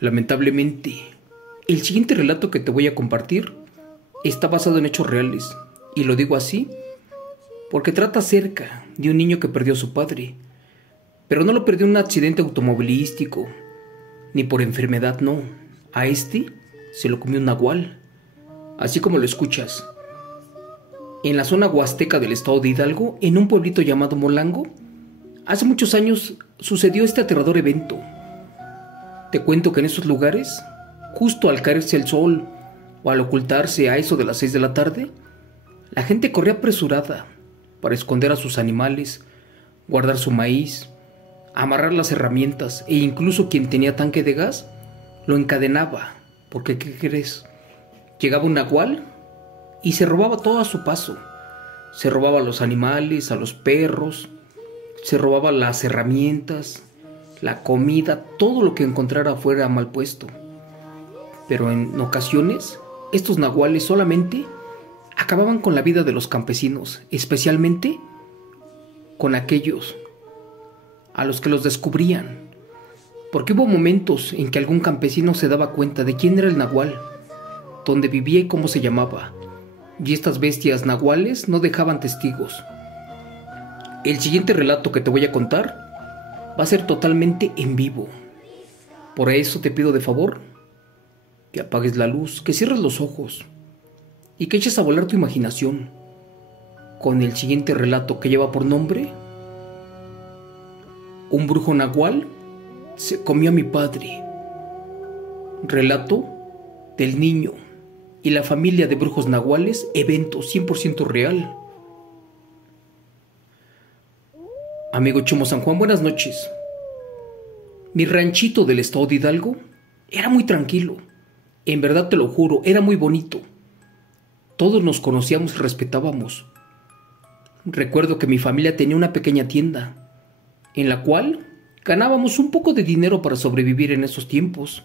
Lamentablemente, el siguiente relato que te voy a compartir está basado en hechos reales, y lo digo así porque trata acerca de un niño que perdió a su padre, pero no lo perdió en un accidente automovilístico, ni por enfermedad, no. A este se lo comió un nahual, así como lo escuchas. En la zona huasteca del estado de Hidalgo, en un pueblito llamado Molango, hace muchos años sucedió este aterrador evento. Te cuento que en esos lugares, justo al caerse el sol o al ocultarse a eso de las 6 de la tarde, la gente corría apresurada para esconder a sus animales, guardar su maíz, amarrar las herramientas e incluso quien tenía tanque de gas lo encadenaba, porque ¿qué crees? Llegaba un nahual y se robaba todo a su paso. Se robaba a los animales, a los perros, se robaba las herramientas, la comida, todo lo que encontrara afuera mal puesto. Pero en ocasiones, estos nahuales solamente acababan con la vida de los campesinos, especialmente con aquellos a los que los descubrían, porque hubo momentos en que algún campesino se daba cuenta de quién era el nahual, dónde vivía y cómo se llamaba, y estas bestias nahuales no dejaban testigos. El siguiente relato que te voy a contar va a ser totalmente en vivo. Por eso te pido de favor que apagues la luz, que cierres los ojos y que eches a volar tu imaginación con el siguiente relato que lleva por nombre Un brujo nahual se comió a mi padre. Relato del niño y la familia de brujos nahuales, evento 100% real. Amigo Chomo San Juan, buenas noches. Mi ranchito del estado de Hidalgo era muy tranquilo. En verdad te lo juro, era muy bonito. Todos nos conocíamos y respetábamos. Recuerdo que mi familia tenía una pequeña tienda, en la cual ganábamos un poco de dinero para sobrevivir en esos tiempos.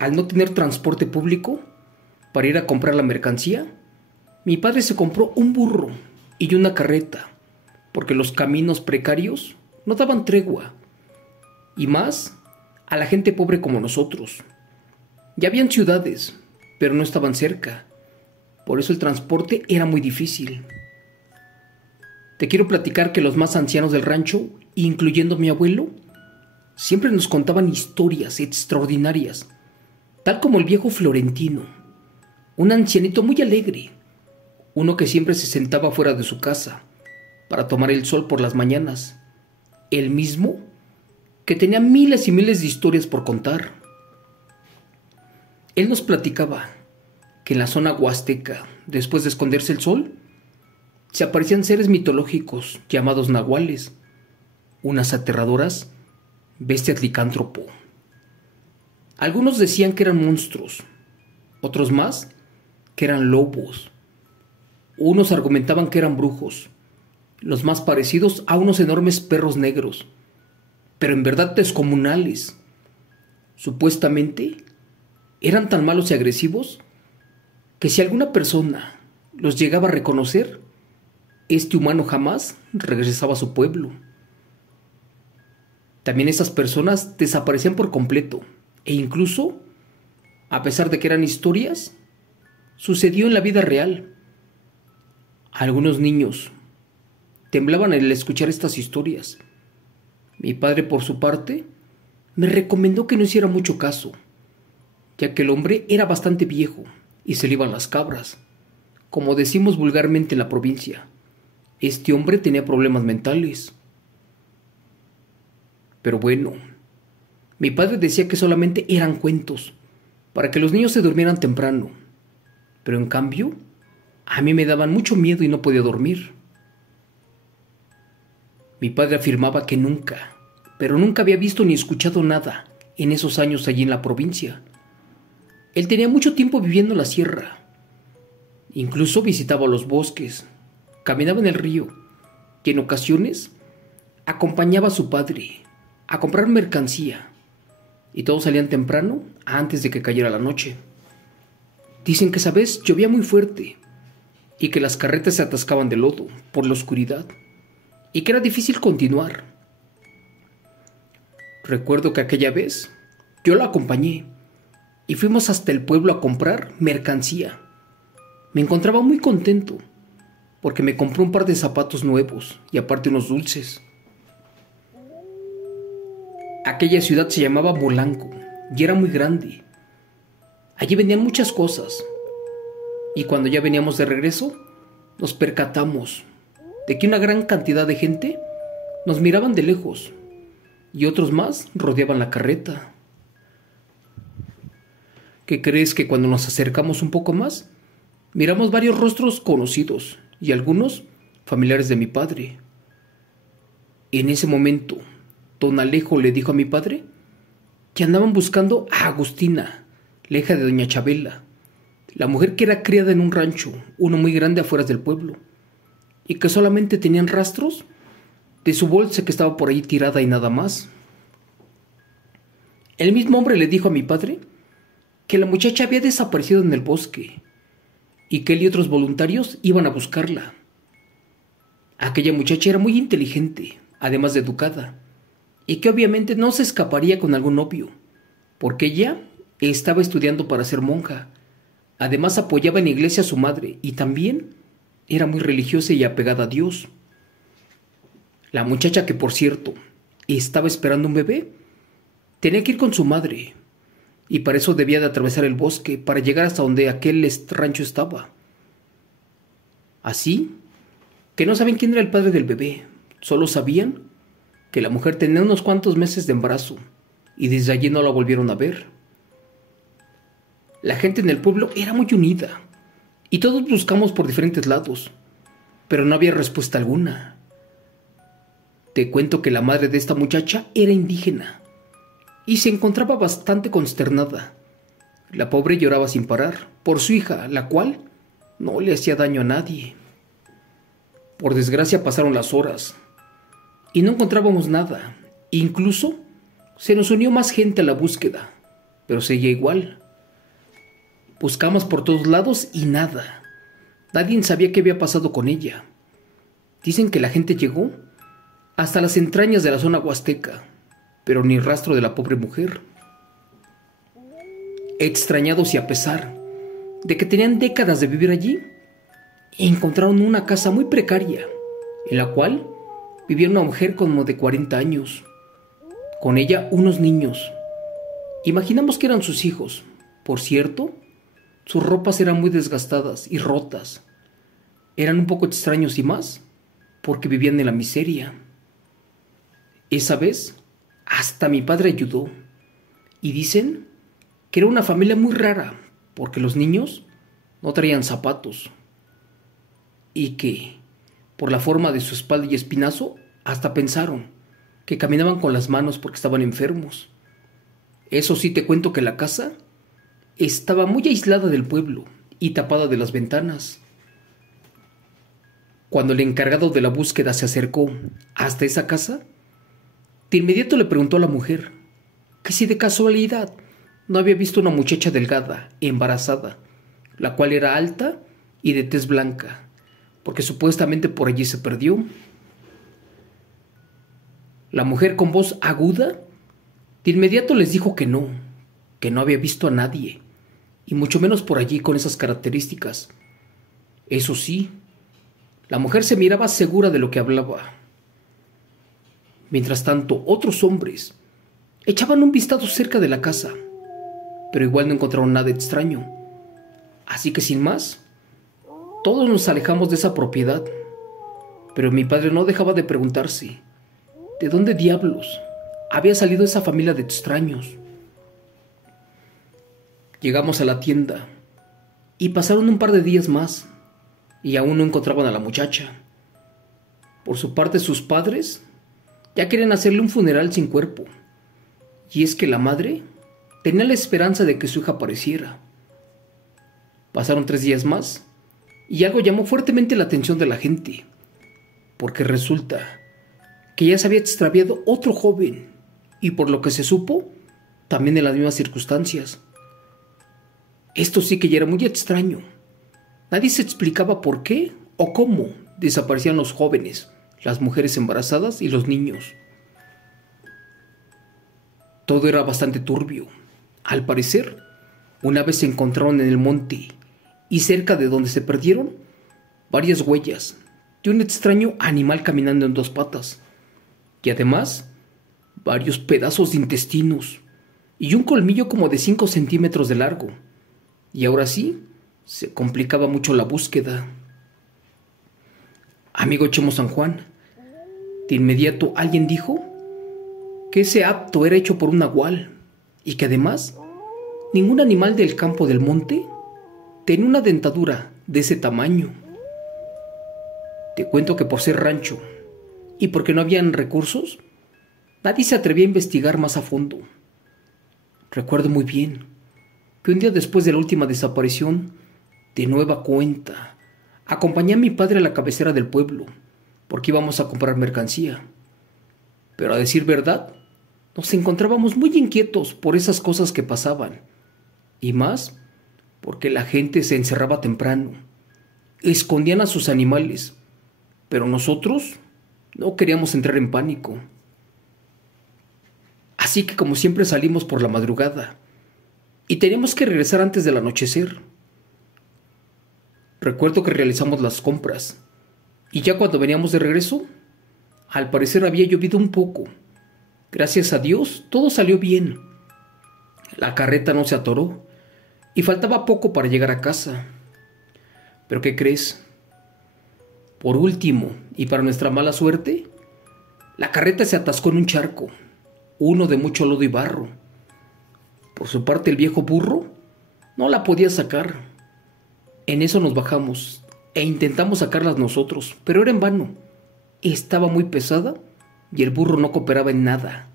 Al no tener transporte público para ir a comprar la mercancía, mi padre se compró un burro y una carreta, porque los caminos precarios no daban tregua, y más a la gente pobre como nosotros. Ya habían ciudades, pero no estaban cerca, por eso el transporte era muy difícil. Te quiero platicar que los más ancianos del rancho, incluyendo mi abuelo, siempre nos contaban historias extraordinarias, tal como el viejo Florentino, un ancianito muy alegre, uno que siempre se sentaba fuera de su casa para tomar el sol por las mañanas, el mismo que tenía miles y miles de historias por contar. Él nos platicaba que en la zona huasteca, después de esconderse el sol, se aparecían seres mitológicos llamados nahuales, unas aterradoras bestias licántropo. Algunos decían que eran monstruos, otros más que eran lobos. Unos argumentaban que eran brujos, los más parecidos a unos enormes perros negros, pero en verdad descomunales. Supuestamente eran tan malos y agresivos que si alguna persona los llegaba a reconocer, este humano jamás regresaba a su pueblo. También esas personas desaparecían por completo, e incluso, a pesar de que eran historias, sucedió en la vida real. Algunos niños temblaban al escuchar estas historias. Mi padre, por su parte, me recomendó que no hiciera mucho caso, ya que el hombre era bastante viejo y se le iban las cabras, como decimos vulgarmente en la provincia. Este hombre tenía problemas mentales. Pero bueno, mi padre decía que solamente eran cuentos, para que los niños se durmieran temprano. Pero en cambio, a mí me daban mucho miedo y no podía dormir. Mi padre afirmaba que nunca, pero nunca había visto ni escuchado nada en esos años allí en la provincia. Él tenía mucho tiempo viviendo en la sierra. Incluso visitaba los bosques, caminaba en el río y en ocasiones acompañaba a su padre a comprar mercancía, y todos salían temprano antes de que cayera la noche. Dicen que esa vez llovía muy fuerte y que las carretas se atascaban de lodo por la oscuridad y que era difícil continuar. Recuerdo que aquella vez Yo la acompañé y fuimos hasta el pueblo a comprar mercancía. Me encontraba muy contento porque me compré un par de zapatos nuevos y aparte unos dulces. Aquella ciudad se llamaba Bolanco y era muy grande. Allí vendían muchas cosas y cuando ya veníamos de regreso nos percatamos de que una gran cantidad de gente nos miraban de lejos y otros más rodeaban la carreta. ¿Qué crees que cuando nos acercamos un poco más, miramos varios rostros conocidos y algunos familiares de mi padre? En ese momento, don Alejo le dijo a mi padre que andaban buscando a Agustina, la hija de doña Chabela, la mujer que era criada en un rancho, uno muy grande afuera del pueblo, y que solamente tenían rastros de su bolsa que estaba por ahí tirada y nada más. El mismo hombre le dijo a mi padre que la muchacha había desaparecido en el bosque y que él y otros voluntarios iban a buscarla. Aquella muchacha era muy inteligente, además de educada, y que obviamente no se escaparía con algún novio, porque ella estaba estudiando para ser monja. Además apoyaba en la iglesia a su madre y también era muy religiosa y apegada a Dios. La muchacha, que por cierto estaba esperando un bebé, tenía que ir con su madre y para eso debía de atravesar el bosque para llegar hasta donde aquel rancho estaba. Así que no sabían quién era el padre del bebé, solo sabían que la mujer tenía unos cuantos meses de embarazo y desde allí no la volvieron a ver. La gente en el pueblo era muy unida y todos buscamos por diferentes lados, pero no había respuesta alguna. Te cuento que la madre de esta muchacha era indígena y se encontraba bastante consternada. La pobre lloraba sin parar por su hija, la cual no le hacía daño a nadie. Por desgracia pasaron las horas y no encontrábamos nada. Incluso se nos unió más gente a la búsqueda, pero seguía igual. Buscamos por todos lados y nada. Nadie sabía qué había pasado con ella. Dicen que la gente llegó hasta las entrañas de la zona huasteca, pero ni rastro de la pobre mujer. Extrañados y a pesar de que tenían décadas de vivir allí, encontraron una casa muy precaria, en la cual vivía una mujer como de 40 años. Con ella unos niños. Imaginamos que eran sus hijos. Por cierto, sus ropas eran muy desgastadas y rotas. Eran un poco extraños y más porque vivían en la miseria. Esa vez, hasta mi padre ayudó. Y dicen que era una familia muy rara porque los niños no traían zapatos. Y que, por la forma de su espalda y espinazo, hasta pensaron que caminaban con las manos porque estaban enfermos. Eso sí, te cuento que la casa estaba muy aislada del pueblo y tapada de las ventanas. Cuando el encargado de la búsqueda se acercó hasta esa casa, de inmediato le preguntó a la mujer que si de casualidad no había visto una muchacha delgada, embarazada, la cual era alta y de tez blanca, porque supuestamente por allí se perdió. La mujer, con voz aguda, de inmediato les dijo que no había visto a nadie, y mucho menos por allí con esas características. Eso sí, la mujer se miraba segura de lo que hablaba. Mientras tanto, otros hombres echaban un vistazo cerca de la casa, pero igual no encontraron nada extraño. Así que sin más, todos nos alejamos de esa propiedad, pero mi padre no dejaba de preguntarse ¿de dónde diablos había salido esa familia de extraños? Llegamos a la tienda y pasaron un par de días más y aún no encontraban a la muchacha. Por su parte, sus padres ya querían hacerle un funeral sin cuerpo, y es que la madre tenía la esperanza de que su hija apareciera. Pasaron 3 días más y algo llamó fuertemente la atención de la gente, porque resulta que ya se había extraviado otro joven, y por lo que se supo, también en las mismas circunstancias. Esto sí que ya era muy extraño. Nadie se explicaba por qué o cómo desaparecían los jóvenes, las mujeres embarazadas y los niños. Todo era bastante turbio. Al parecer, una vez se encontraron en el monte y cerca de donde se perdieron varias huellas de un extraño animal caminando en dos patas y además varios pedazos de intestinos y un colmillo como de 5 centímetros de largo. Y ahora sí, se complicaba mucho la búsqueda. Amigo Chemo San Juan, de inmediato alguien dijo que ese acto era hecho por un nahual y que además ningún animal del campo del monte tenía una dentadura de ese tamaño. Te cuento que por ser rancho y porque no habían recursos, nadie se atrevía a investigar más a fondo. Recuerdo muy bien que un día después de la última desaparición, de nueva cuenta, acompañé a mi padre a la cabecera del pueblo porque íbamos a comprar mercancía. Pero a decir verdad, nos encontrábamos muy inquietos por esas cosas que pasaban, y más porque la gente se encerraba temprano, escondían a sus animales, pero nosotros no queríamos entrar en pánico. Así que como siempre salimos por la madrugada y teníamos que regresar antes del anochecer. Recuerdo que realizamos las compras y ya cuando veníamos de regreso, al parecer había llovido un poco. Gracias a Dios, todo salió bien. La carreta no se atoró y faltaba poco para llegar a casa. ¿Pero qué crees? Por último, y para nuestra mala suerte, la carreta se atascó en un charco, uno de mucho lodo y barro. Por su parte, el viejo burro no la podía sacar. En eso nos bajamos e intentamos sacarlas nosotros, pero era en vano. Estaba muy pesada y el burro no cooperaba en nada.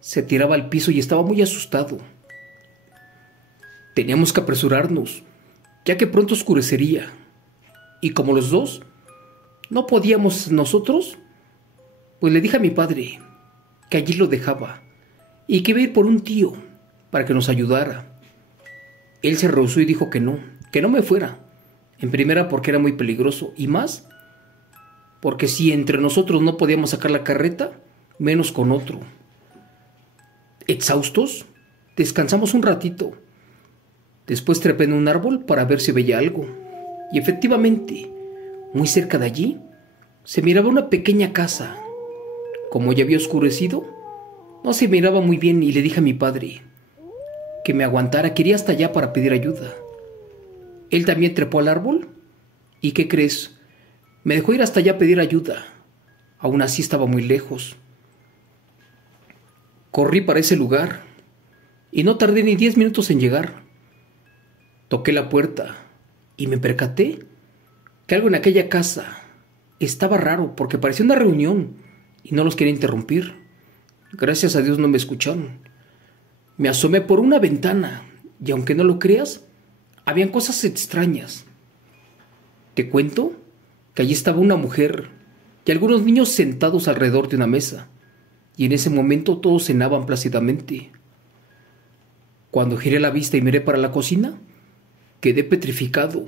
Se tiraba al piso y estaba muy asustado. Teníamos que apresurarnos, ya que pronto oscurecería. Y como los dos no podíamos nosotros, pues le dije a mi padre que allí lo dejaba y que iba a ir por un tío para que nos ayudara. Él se rehusó y dijo que no me fuera. En primera porque era muy peligroso y más porque si entre nosotros no podíamos sacar la carreta, menos con otro. Exhaustos, descansamos un ratito. Después trepé en un árbol para ver si veía algo. Y efectivamente, muy cerca de allí, se miraba una pequeña casa. Como ya había oscurecido, no se miraba muy bien y le dije a mi padre que me aguantara, quería hasta allá para pedir ayuda. Él también trepó al árbol y ¿qué crees? Me dejó ir hasta allá a pedir ayuda. Aún así estaba muy lejos. Corrí para ese lugar y no tardé ni 10 minutos en llegar. Toqué la puerta y me percaté que algo en aquella casa estaba raro porque parecía una reunión y no los quería interrumpir. Gracias a Dios no me escucharon. Me asomé por una ventana y aunque no lo creas, habían cosas extrañas. Te cuento que allí estaba una mujer y algunos niños sentados alrededor de una mesa, y en ese momento todos cenaban plácidamente. Cuando giré la vista y miré para la cocina, quedé petrificado.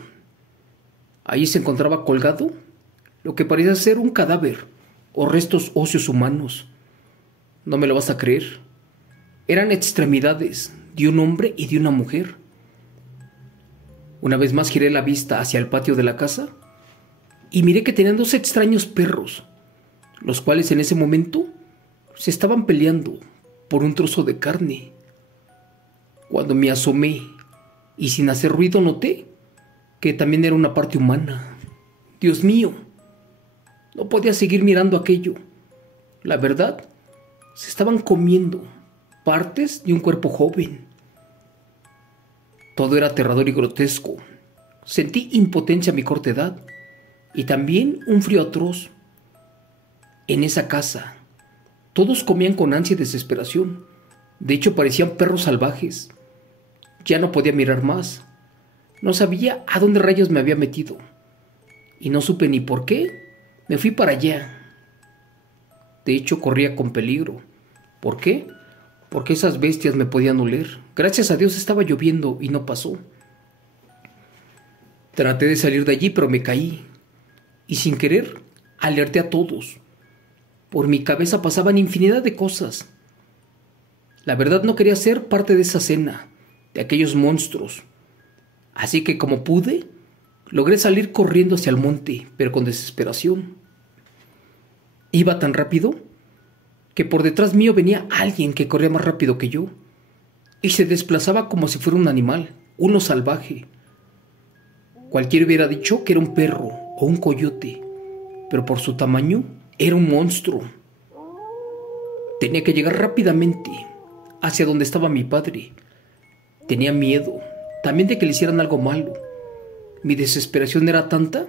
Allí se encontraba colgado lo que parecía ser un cadáver o restos óseos humanos. No me lo vas a creer. Eran extremidades de un hombre y de una mujer. Una vez más giré la vista hacia el patio de la casa y miré que tenían 2 extraños perros, los cuales en ese momento se estaban peleando por un trozo de carne. Cuando me asomé y sin hacer ruido noté que también era una parte humana. Dios mío, no podía seguir mirando aquello. La verdad, se estaban comiendo partes de un cuerpo joven. Todo era aterrador y grotesco. Sentí impotencia a mi corta edad y también un frío atroz. En esa casa, todos comían con ansia y desesperación. De hecho, parecían perros salvajes. Ya no podía mirar más. No sabía a dónde rayos me había metido. Y no supe ni por qué me fui para allá. De hecho, corría con peligro. ¿Por qué? Porque esas bestias me podían oler. Gracias a Dios estaba lloviendo y no pasó. Traté de salir de allí, pero me caí. Y sin querer, alerté a todos. Por mi cabeza pasaban infinidad de cosas. La verdad no quería ser parte de esa cena, de aquellos monstruos. Así que como pude, logré salir corriendo hacia el monte, pero con desesperación. Iba tan rápido que por detrás mío venía alguien que corría más rápido que yo y se desplazaba como si fuera un animal, uno salvaje. Cualquiera hubiera dicho que era un perro o un coyote, pero por su tamaño era un monstruo. Tenía que llegar rápidamente hacia donde estaba mi padre. Tenía miedo, también de que le hicieran algo malo. Mi desesperación era tanta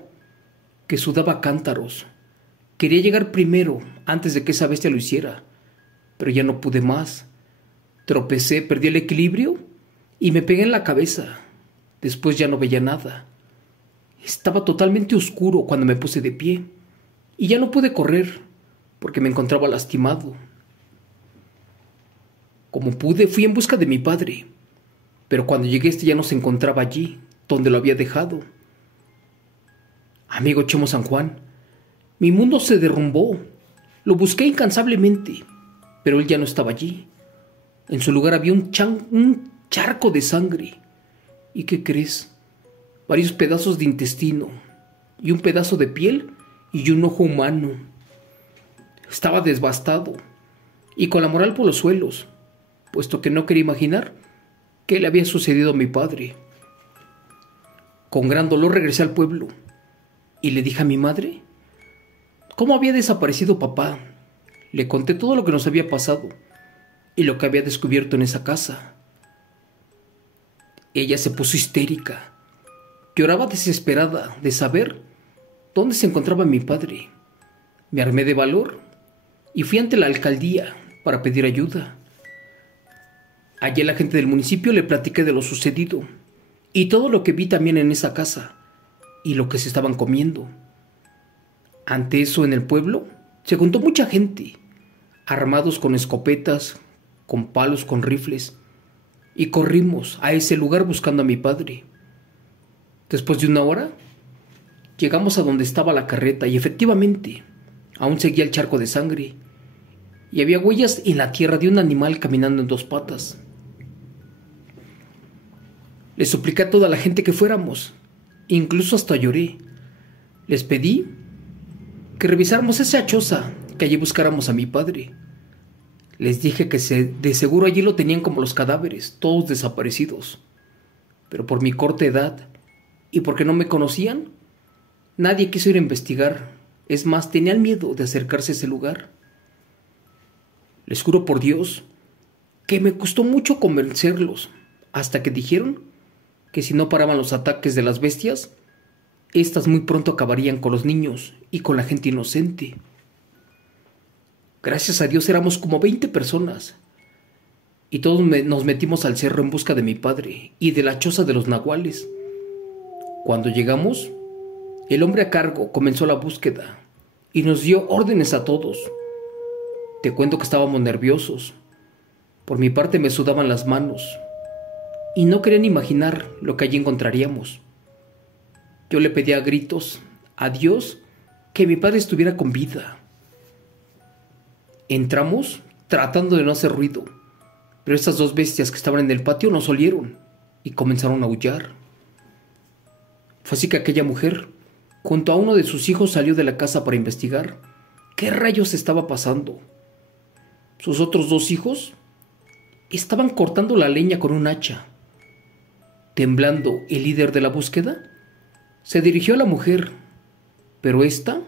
que sudaba a cántaros. Quería llegar primero antes de que esa bestia lo hiciera, pero ya no pude más. Tropecé, perdí el equilibrio y me pegué en la cabeza. Después ya no veía nada. Estaba totalmente oscuro cuando me puse de pie y ya no pude correr porque me encontraba lastimado. Como pude, fui en busca de mi padre, pero cuando llegué ya no se encontraba allí, donde lo había dejado. Amigo Chemo San Juan, mi mundo se derrumbó. Lo busqué incansablemente, pero él ya no estaba allí. En su lugar había un charco de sangre. ¿Y qué crees? Varios pedazos de intestino, y un pedazo de piel y un ojo humano. Estaba devastado y con la moral por los suelos, puesto que no quería imaginar qué le había sucedido a mi padre. Con gran dolor regresé al pueblo y le dije a mi madre cómo había desaparecido papá. Le conté todo lo que nos había pasado y lo que había descubierto en esa casa. Ella se puso histérica. Lloraba desesperada de saber dónde se encontraba mi padre. Me armé de valor y fui ante la alcaldía para pedir ayuda. Allí a la gente del municipio le platiqué de lo sucedido y todo lo que vi también en esa casa y lo que se estaban comiendo. Ante eso, en el pueblo se juntó mucha gente, armados con escopetas, con palos, con rifles, y corrimos a ese lugar buscando a mi padre. Después de una hora, llegamos a donde estaba la carreta y efectivamente, aún seguía el charco de sangre y había huellas en la tierra de un animal caminando en dos patas. Les supliqué a toda la gente que fuéramos, incluso hasta lloré. Les pedí que revisáramos esa choza, que allí buscáramos a mi padre. Les dije que de seguro allí lo tenían como los cadáveres, todos desaparecidos. Pero por mi corta edad y porque no me conocían, nadie quiso ir a investigar. Es más, tenían miedo de acercarse a ese lugar. Les juro por Dios que me costó mucho convencerlos, hasta que dijeron que si no paraban los ataques de las bestias, estas muy pronto acabarían con los niños y con la gente inocente. Gracias a Dios éramos como 20 personas y todos nos metimos al cerro en busca de mi padre y de la choza de los nahuales. Cuando llegamos, el hombre a cargo comenzó la búsqueda y nos dio órdenes a todos. Te cuento que estábamos nerviosos. Por mi parte me sudaban las manos y no querían imaginar lo que allí encontraríamos. Yo le pedí a gritos a Dios que mi padre estuviera con vida. Entramos tratando de no hacer ruido, pero estas dos bestias que estaban en el patio nos olieron y comenzaron a aullar. Fue así que aquella mujer, junto a uno de sus hijos, salió de la casa para investigar qué rayos estaba pasando. Sus otros dos hijos estaban cortando la leña con un hacha. Temblando, el líder de la búsqueda se dirigió a la mujer, pero ésta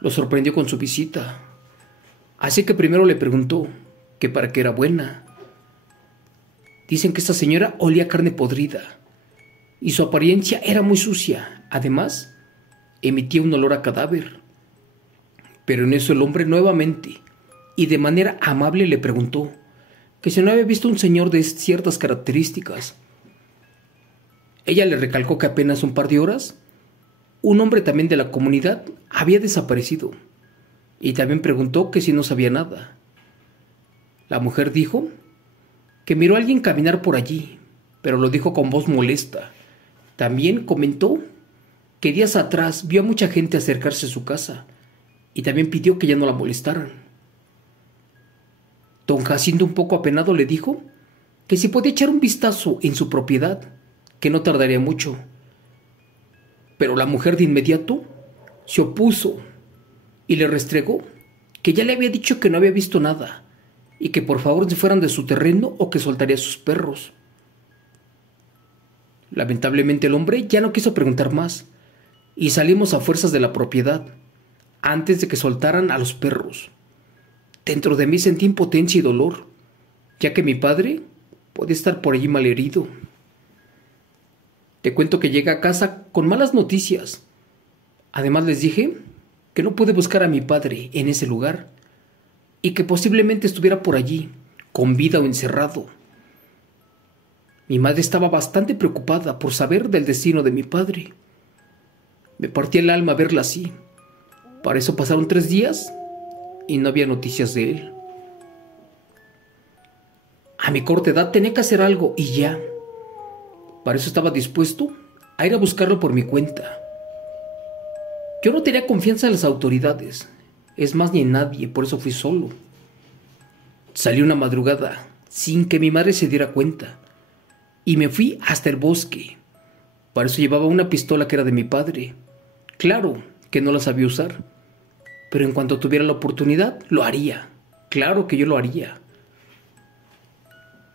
lo sorprendió con su visita. Así que primero le preguntó que para qué era buena. Dicen que esta señora olía carne podrida y su apariencia era muy sucia. Además, emitía un olor a cadáver. Pero en eso el hombre nuevamente y de manera amable le preguntó que si no había visto un señor de ciertas características. Ella le recalcó que apenas un par de horas, un hombre también de la comunidad había desaparecido, y también preguntó que si no sabía nada. La mujer dijo que miró a alguien caminar por allí, pero lo dijo con voz molesta. También comentó que días atrás vio a mucha gente acercarse a su casa, y también pidió que ya no la molestaran. Don Jacinto, un poco apenado, le dijo que si podía echar un vistazo en su propiedad, que no tardaría mucho. Pero la mujer de inmediato se opuso y le restregó que ya le había dicho que no había visto nada y que por favor se fueran de su terreno o que soltaría a sus perros. Lamentablemente el hombre ya no quiso preguntar más y salimos a fuerzas de la propiedad antes de que soltaran a los perros. Dentro de mí sentí impotencia y dolor, ya que mi padre podía estar por allí malherido. Te cuento que llegué a casa con malas noticias. Además les dije que no pude buscar a mi padre en ese lugar y que posiblemente estuviera por allí, con vida o encerrado. Mi madre estaba bastante preocupada por saber del destino de mi padre. Me partía el alma verla así. Para eso pasaron 3 días y no había noticias de él. A mi corta edad tenía que hacer algo y ya. Para eso estaba dispuesto a ir a buscarlo por mi cuenta. Yo no tenía confianza en las autoridades, es más ni en nadie, por eso fui solo. Salí una madrugada sin que mi madre se diera cuenta y me fui hasta el bosque. Para eso llevaba una pistola que era de mi padre. Claro que no la sabía usar, pero en cuanto tuviera la oportunidad lo haría. Claro que yo lo haría.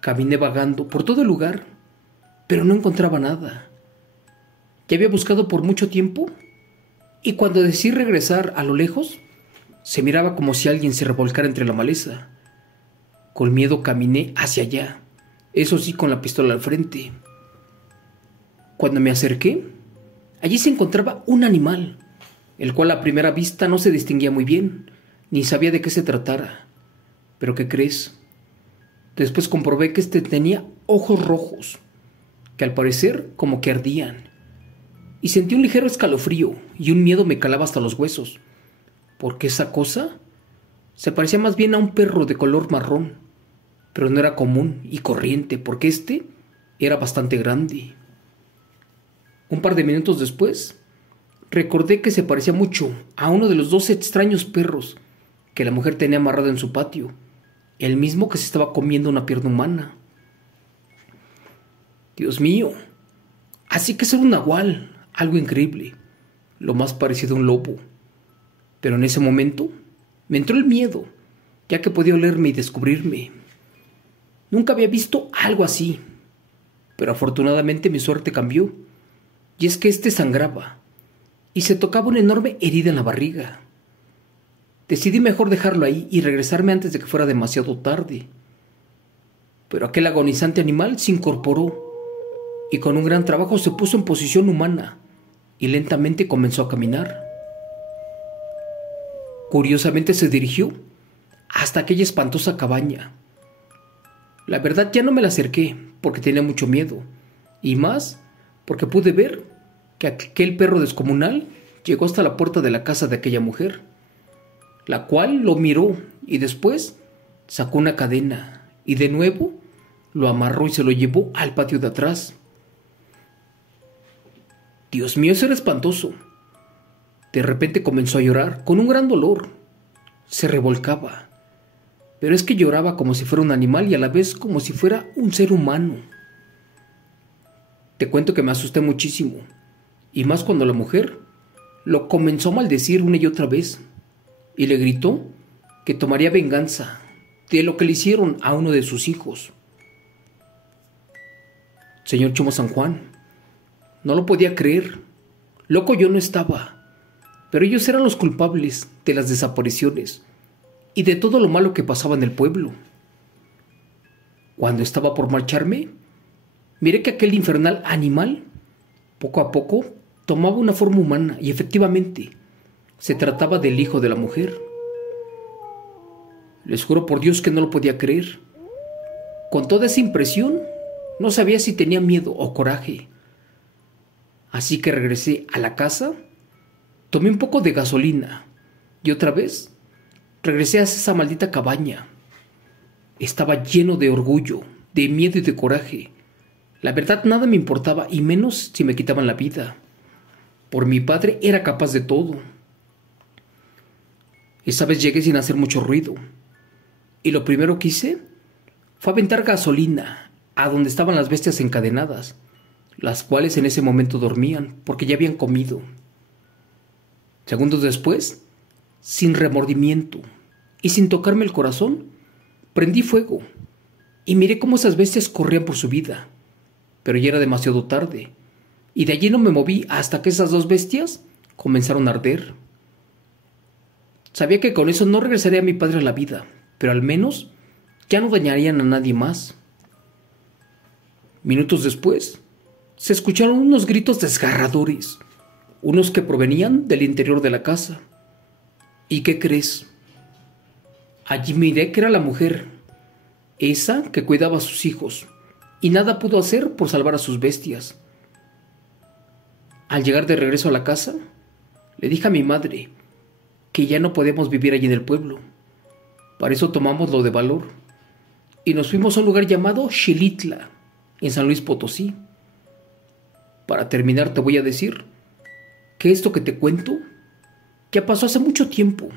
Caminé vagando por todo el lugar, pero no encontraba nada. Ya había buscado por mucho tiempo y cuando decidí regresar a lo lejos, se miraba como si alguien se revolcara entre la maleza. Con miedo caminé hacia allá, eso sí con la pistola al frente. Cuando me acerqué, allí se encontraba un animal, el cual a primera vista no se distinguía muy bien, ni sabía de qué se tratara. ¿Pero qué crees? Después comprobé que tenía ojos rojos, que al parecer como que ardían, y sentí un ligero escalofrío y un miedo me calaba hasta los huesos, porque esa cosa se parecía más bien a un perro de color marrón, pero no era común y corriente, porque era bastante grande. Un par de minutos después, recordé que se parecía mucho a uno de los 2 extraños perros que la mujer tenía amarrado en su patio, el mismo que se estaba comiendo una pierna humana. Dios mío, así que ser un nahual, algo increíble, lo más parecido a un lobo. Pero en ese momento me entró el miedo, ya que podía olerme y descubrirme. Nunca había visto algo así, pero afortunadamente mi suerte cambió, y es que sangraba, y se tocaba una enorme herida en la barriga. Decidí mejor dejarlo ahí y regresarme antes de que fuera demasiado tarde. Pero aquel agonizante animal se incorporó, y con un gran trabajo se puso en posición humana, y lentamente comenzó a caminar. Curiosamente se dirigió hasta aquella espantosa cabaña. La verdad ya no me la acerqué porque tenía mucho miedo, y más porque pude ver que aquel perro descomunal llegó hasta la puerta de la casa de aquella mujer, la cual lo miró y después sacó una cadena y de nuevo lo amarró y se lo llevó al patio de atrás. Dios mío, eso era espantoso. De repente comenzó a llorar con un gran dolor. Se revolcaba, pero es que lloraba como si fuera un animal y a la vez como si fuera un ser humano. Te cuento que me asusté muchísimo, y más cuando la mujer lo comenzó a maldecir una y otra vez, y le gritó que tomaría venganza de lo que le hicieron a uno de sus hijos. Señor Chomo San Juan, no lo podía creer. Loco yo no estaba, pero ellos eran los culpables de las desapariciones y de todo lo malo que pasaba en el pueblo. Cuando estaba por marcharme, miré que aquel infernal animal, poco a poco, tomaba una forma humana y efectivamente se trataba del hijo de la mujer. Les juro por Dios que no lo podía creer. Con toda esa impresión, no sabía si tenía miedo o coraje. Así que regresé a la casa, tomé un poco de gasolina y otra vez regresé a esa maldita cabaña. Estaba lleno de orgullo, de miedo y de coraje. La verdad nada me importaba y menos si me quitaban la vida. Por mi padre era capaz de todo. Esa vez llegué sin hacer mucho ruido y lo primero que hice fue aventar gasolina a donde estaban las bestias encadenadas, las cuales en ese momento dormían porque ya habían comido. Segundos después, sin remordimiento y sin tocarme el corazón, prendí fuego y miré cómo esas bestias corrían por su vida, pero ya era demasiado tarde, y de allí no me moví hasta que esas dos bestias comenzaron a arder. Sabía que con eso no regresaría a mi padre a la vida, pero al menos ya no dañarían a nadie más. Minutos después, se escucharon unos gritos desgarradores, unos que provenían del interior de la casa. ¿Y qué crees? Allí miré que era la mujer, esa que cuidaba a sus hijos, y nada pudo hacer por salvar a sus bestias. Al llegar de regreso a la casa, le dije a mi madre que ya no podíamos vivir allí en el pueblo. Para eso tomamos lo de valor y nos fuimos a un lugar llamado Xilitla, en San Luis Potosí. Para terminar te voy a decir que esto que te cuento ya pasó hace mucho tiempo,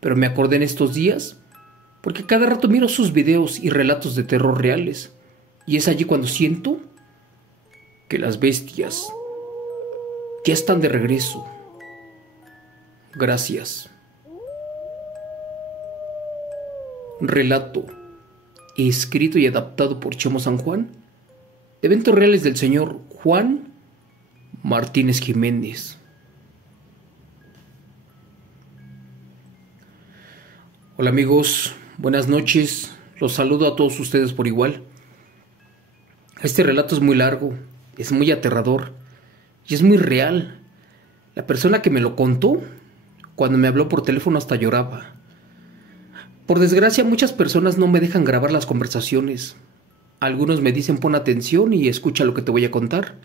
pero me acordé en estos días porque cada rato miro sus videos y relatos de terror reales, y es allí cuando siento que las bestias ya están de regreso. Gracias. Relato escrito y adaptado por Chemo San Juan, de eventos reales del señor Juan Martínez Jiménez. Hola amigos, buenas noches, los saludo a todos ustedes por igual. Este relato es muy largo, es muy aterrador y es muy real. La persona que me lo contó, cuando me habló por teléfono hasta lloraba. Por desgracia, muchas personas no me dejan grabar las conversaciones. Algunos me dicen pon atención y escucha lo que te voy a contar.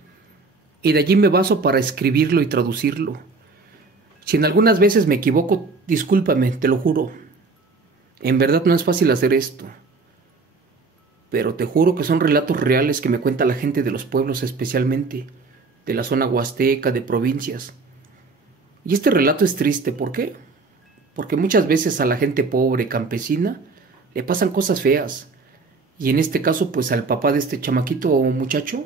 Y de allí me baso para escribirlo y traducirlo. Si en algunas veces me equivoco, discúlpame, te lo juro. En verdad no es fácil hacer esto. Pero te juro que son relatos reales que me cuenta la gente de los pueblos, especialmente de la zona huasteca, de provincias. Y este relato es triste, ¿por qué? Porque muchas veces a la gente pobre, campesina, le pasan cosas feas. Y en este caso, pues al papá de este chamaquito o muchacho,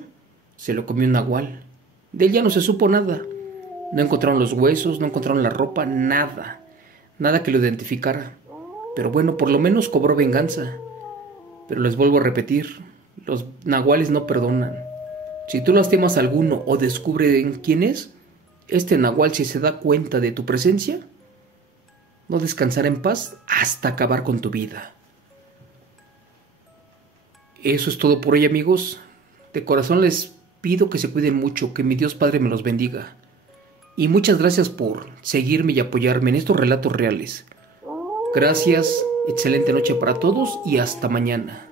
se lo comió un nahual. De él ya no se supo nada. No encontraron los huesos, no encontraron la ropa, nada. Nada que lo identificara. Pero bueno, por lo menos cobró venganza. Pero les vuelvo a repetir, los nahuales no perdonan. Si tú lastimas a alguno o descubren quién es, este nahual, si se da cuenta de tu presencia, no descansará en paz hasta acabar con tu vida. Eso es todo por hoy, amigos. De corazón les pido que se cuiden mucho, que mi Dios Padre me los bendiga. Y muchas gracias por seguirme y apoyarme en estos relatos reales. Gracias, excelente noche para todos y hasta mañana.